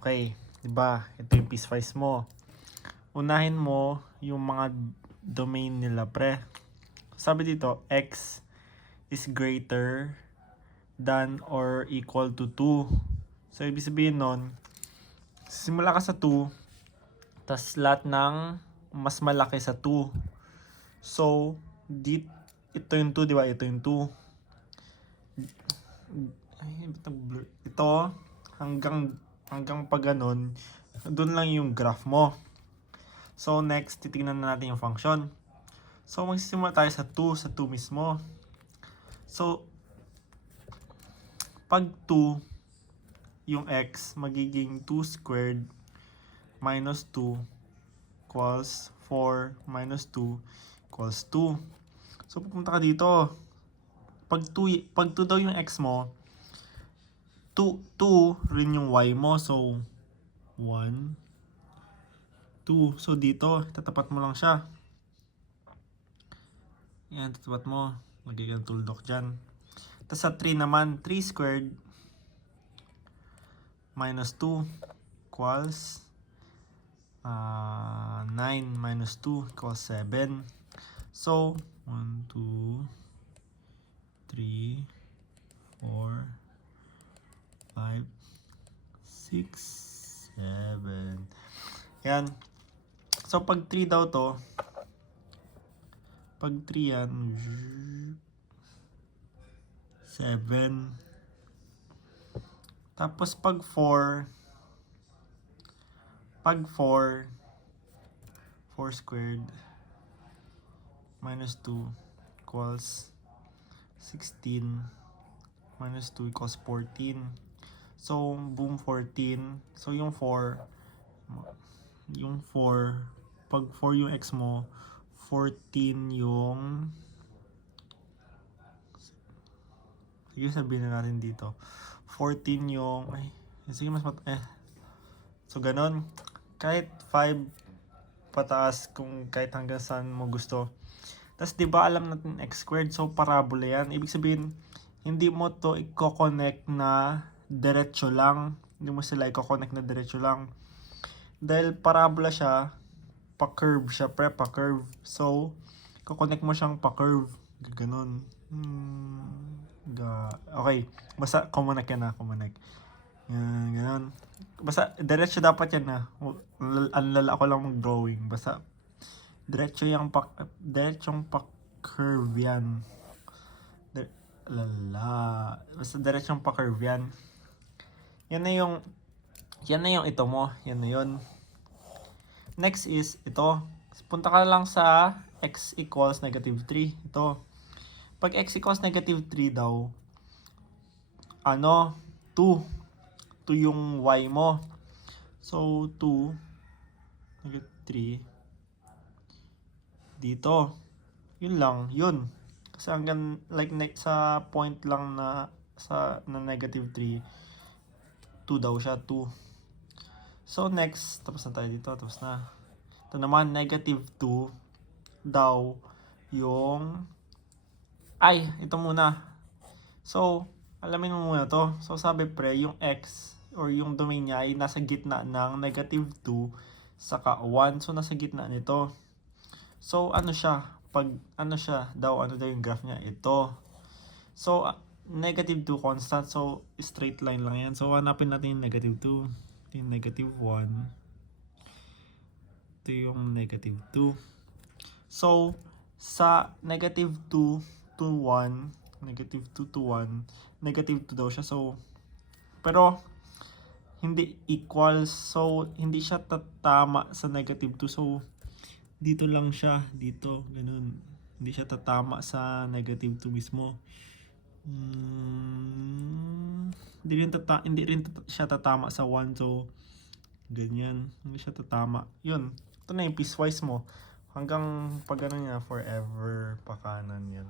Okay, 'di ba? Ito yung piecewise mo. Unahin mo yung mga domain nila, pre. Sabi dito, x is greater than or equal to 2. So, ibig sabihin nun, simula ka sa 2, tas lahat ng mas malaki sa 2. So, ito yung 2, di ba? Ito yung 2. Ito, hanggang pag ganun, doon lang yung graph mo. So, next, titingnan na natin yung function. So, magsisimula tayo sa 2 mismo. So, pag 2, yung x, magiging 2 squared minus 2 equals 4 minus 2 equals 2. So, pupunta ka dito. Pag 2 daw yung x mo, 2 rin yung y mo. So, 1, 2. So, dito, tatapat mo lang siya. Yan, tatapat mo. Lagay kang tuldok dyan. Tapos sa 3 naman, 3 squared minus 2 equals 9 minus 2 equals 7. So, 1, 2, 3, 4, 5, 6, 7. Yan. So, pag 3 daw to, pag 3 yan, 7. Tapos pag 4 squared minus 2 equals 16 minus 2 equals 14. So, boom, 14. So, yung 4, pag 4 yung x mo, 14 yung, sige sabihin na natin dito, 14 yung, sige so, ganon. Kahit 5 pataas kung kahit hanggang saan mo gusto. Tapos, di ba alam natin x squared? So, parabola yan. Ibig sabihin, hindi mo to i-connect na diretso lang. Hindi mo sila i-connect na diretso lang. Dahil parabola siya, pa-curve siya, pa-curve. So, i-connect mo siyang pa-curve. Ganon. Okay. Basta, connect yan na. Connect. Yan, ganon. Basta, diretso dapat yan na. Ang lala ko lang mag-drawing. Basta, diretsong pa-curve yan. Basta diretsong pa-curve yan. Yan na yung ito mo. Yan na yun. Next is ito. Punta ka lang sa x equals negative 3. Ito. Pag x equals negative 3 daw, 2 yung y mo. So, 2 negative 3 dito. Yun lang. Yun. Kasi hanggang sa point lang na negative 3, 2 daw siya. 2. So, next. Tapos na tayo dito. Tapos na. Ito naman, negative 2 daw yung ito muna. So, alamin mo muna to. So, sabi pre, yung x or yung domain niya ay nasa gitna ng negative 2 saka 1. So, nasa gitna nito. So, ano daw yung graph niya? Ito. So, negative 2 constant. So, straight line lang yan. So, hanapin natin yung negative 2. Ito yung negative 1. Ito yung negative 2. So, sa negative 2 to 1, negative 2 to 1, negative 2 daw siya. So, pero, hindi equal. So, hindi siya tatama sa negative 2. So, dito lang siya. Dito. Ganun. Hindi siya tatama sa negative 2 mismo. Hindi rin siya tatama sa 1. So, ganyan. Hindi siya tatama. Yun. Ito na yung piecewise mo. Hanggang pag ano niya, forever pa kanan yan.